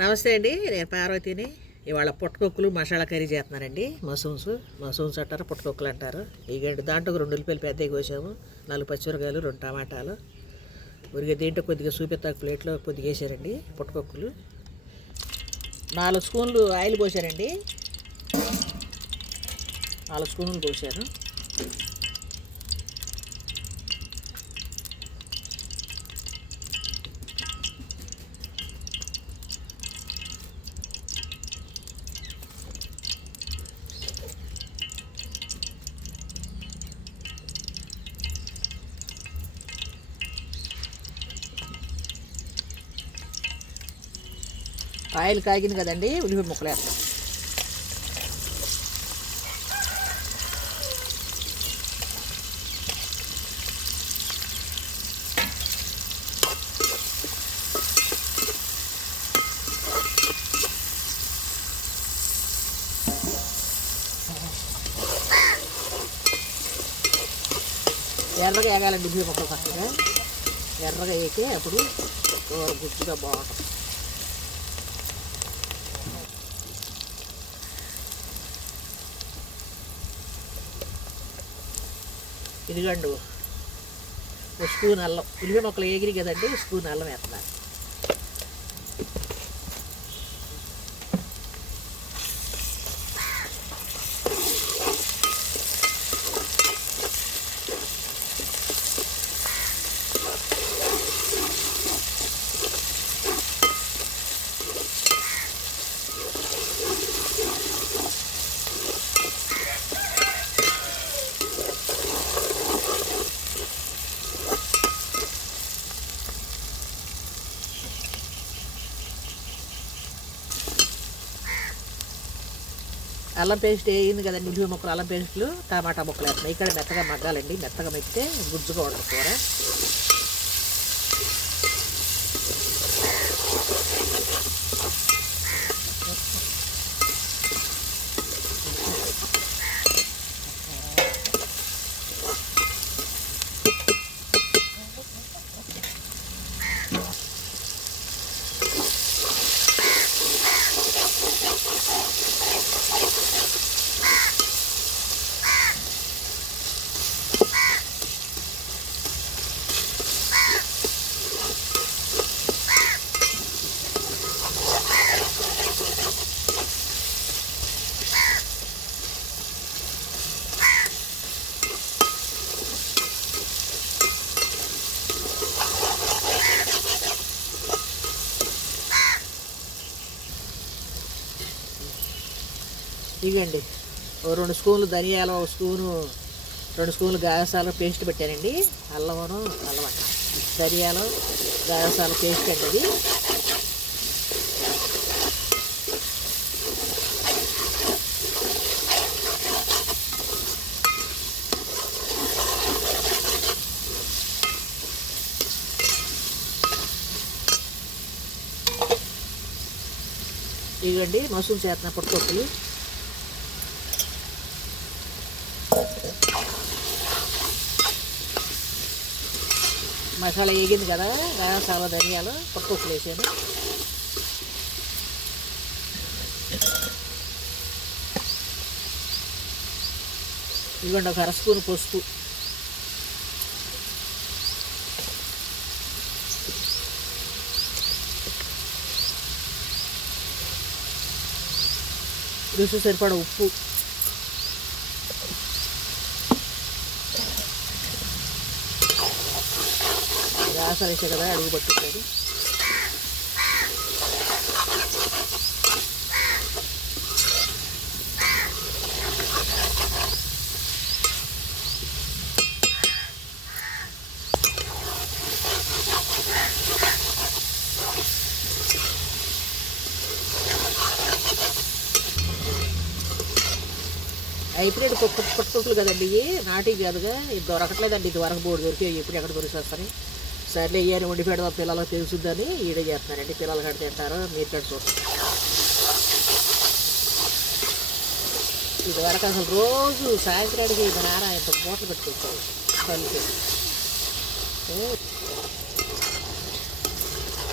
నమస్తే అండి, నేను పార్వతిని. ఇవాళ పుట్టకొక్కులు మసాలా కర్రీ చేస్తున్నానండి. మసూన్స్ అంటారు, పుట్టకొక్కులు అంటారు. ఇగండి దాంట్లో 2 ఉల్లిపాయలు పెద్దవి కోసాము, 4 పచ్చిమిరకాయలు, 2 టమాటాలు. ఉరిగే దీంట్లో కొద్దిగా చూపిస్తాకు ప్లేట్లో కొద్దిగా వేసారండి పుట్టకొక్కులు. 4 స్పూన్లు ఆయిల్ పోసారండి, 4 స్పూన్లు పోసాను. ఆయిల్ కాగింది కదండి, ఉల్లిపాయ ముక్కలు వేస్తాం. ఎర్రగా వేగాలండి ఉల్లిపాయ ముక్కలు ఫస్ట్గా. ఎర్రగా వేస్తే అప్పుడు కూర గుజ్జుగా బాగుంటుంది. ఇదిగండు ఒక స్పూన్ అల్లం, ఉల్లిపాయ మొక్కలు ఎగిరి కదండి, స్పూన్ అల్లం వేస్తున్నాను. అల్లం పేస్ట్ వేయింది కదండి, ఉల్లిపాయ ముక్కలు, అల్లం పేస్టులు, టమాటా ముక్కలు వేస్తున్నాయి. ఇక్కడ మెత్తగా మగ్గాలండి, మెత్తగా మెత్తే గుజ్జుగా ఉండదు కూర. ఇవండి 2 స్పూన్లు ధనియాలు, 1 స్పూను, 2 స్పూన్లు గసగసాలు పేస్ట్ పెట్టానండి. అల్లము ధనియాలు గసగసాలు పేస్ట్ అండి ఇది. ఇవ్వండి మసూలు చేస్తున్న పుట్టకొక్కులు. మసాలా వేగింది కదా, గసగసాలు ధనియాలు పుట్టకొక్కులు వేసాను. ఇవ్వండి ఒక 1/2 స్పూన్ పసుపు, రుచి సరిపడ ఉప్పు, గసగసాలు వేసే కదా అడుగు పట్టుకోండి. అయిపోయినాడు పుట్టకొక్కులు కదండి, ఇవి నాటివి కాదుగా, ఇది దొరకట్లేదండి. ఇది వరకు బోర్డు దొరికి ఎప్పుడు ఎక్కడ దొరికేస్తాను. సర్లే ఇవన్నీ వండి పెడదాం, పిల్లలకు తెలుసుద్దని ఈడే చేస్తున్నారండి. పిల్లలు కడ తింటారు, మీరు కడ చూడండి. ఇది వరకు అసలు రోజు సాయంత్రానికి ఇది నాన్న ఇంత మూటలు పెట్టుకుంటారు.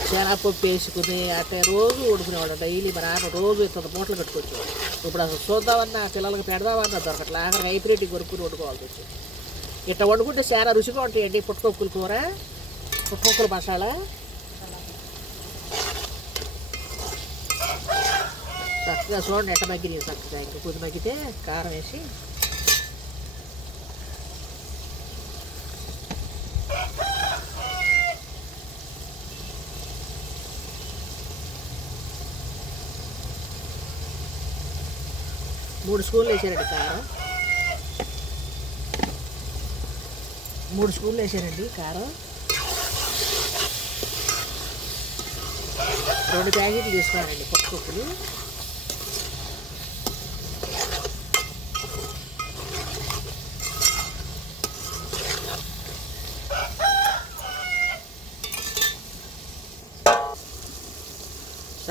శనగపప్పు వేసుకుని అట్టే రోజు వండుకునేవాడు. డైలీ మా నాన్న రోజు ఇంత మూటలు కట్టుకొచ్చేవాడు. ఇప్పుడు అసలు చూద్దామన్నా పిల్లలకి పెడదామన్నా దొరకట్లే. ఆఖరి హైబ్రిడ్ కొనుక్కుని వండుకోవాల్సి వచ్చింది. ఇట్లా వండుకుంటే చాలా రుచిగా ఉంటాయండి పుట్టకొక్కుల కూర, పుట్టకొక్కుల మసాలా. చక్కగా చూడండి ఎట్ట మగ్గినాయి చక్కగా. ఇంకా కొద్ది మగ్గితే కారం వేసి మూడు స్పూన్లు వేసారండి కారం. 3 స్పూన్లు వేసారండి కారం. 2 ప్యాకెట్లు తీసుకున్నానండి పుట్టకొక్కులు.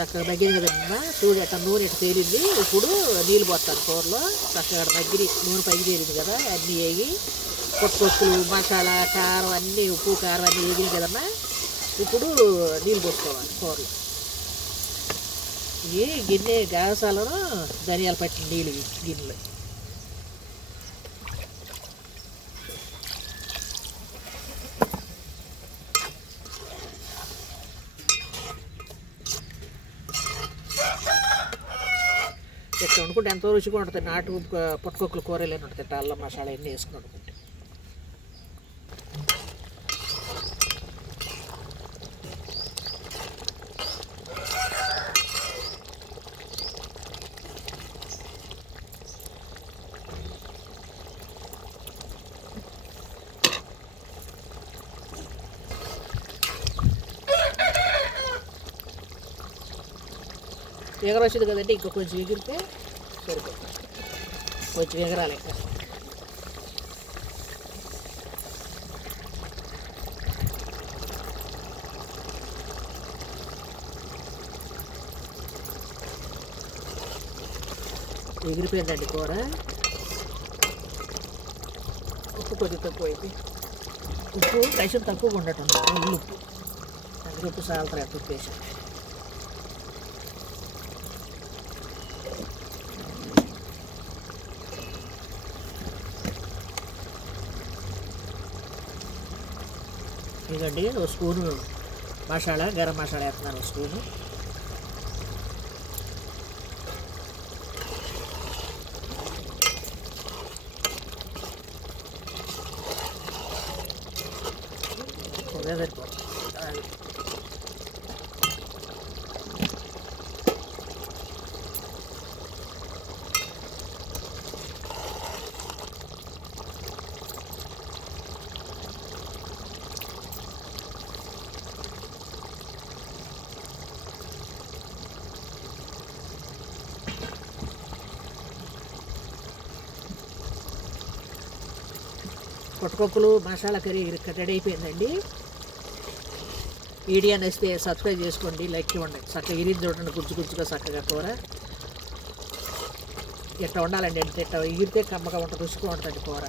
చక్కగా మగ్గింది కదమ్మా. చూడు అట్లా నూనె ఇట్లా తేలింది. ఇప్పుడు నీళ్ళు పోస్తాను కూరలో. చక్కగా మగ్గి నూనె పైకి తేలింది కదా, అన్నీ వేగి పుట్టకొక్కులు మసాలా కారం అన్నీ ఉప్పు కారం అన్నీ వేగినాయి కదమ్మా. ఇప్పుడు నీళ్ళు పోసుకోవాలి కూరలో. ఇవి గిన్నె గాసాలను ధనియాలు పట్టిన నీళ్ళు గిన్నెలో. ఇట్లా వండుకుంటే ఎంతో రుచిగా ఉంటుంది. నాటు పుట్టకొక్కుల కూరలు అని ఉంటుంది. అల్లం మసాలా అన్నీ వేసుకుని వండుకుంటే. ఎగర వచ్చింది కదండి, ఇంకా కొంచెం ఎగిరితే సరిపోతుంది. కొంచెం ఎగరాలి ఇంకా. ఎగిరిపోయిందండి కూర. ఉప్పు కొద్దిగా తక్కువైంది. ఉప్పు కొంచెం తక్కువగా ఉండటం ఉల్లి ఉప్పు. అందుకే ఉప్పు సాల్తారు ఎంత ఉప్పు వేసాను. ఇదండి 1 స్పూను మసాలా, గరం మసాలా వేస్తున్నాను 1 స్పూను. సరిపోతుంది. పుట్టకొక్కులు మసాలా కర్రీ రెడీ అయిపోయిందండి. వీడియో నచ్చితే సబ్స్క్రైబ్ చేసుకోండి, లైక్ ఇవ్వండి. చక్కగా ఇరిగి చూడండి, గుజ్జుగా చక్కగా కూర. ఇట్లా ఉండాలండి. అంటే ఇట్లా ఎగిరితే కమ్మగా ఉంటుంది, రుచిగా ఉంటుంది కూర.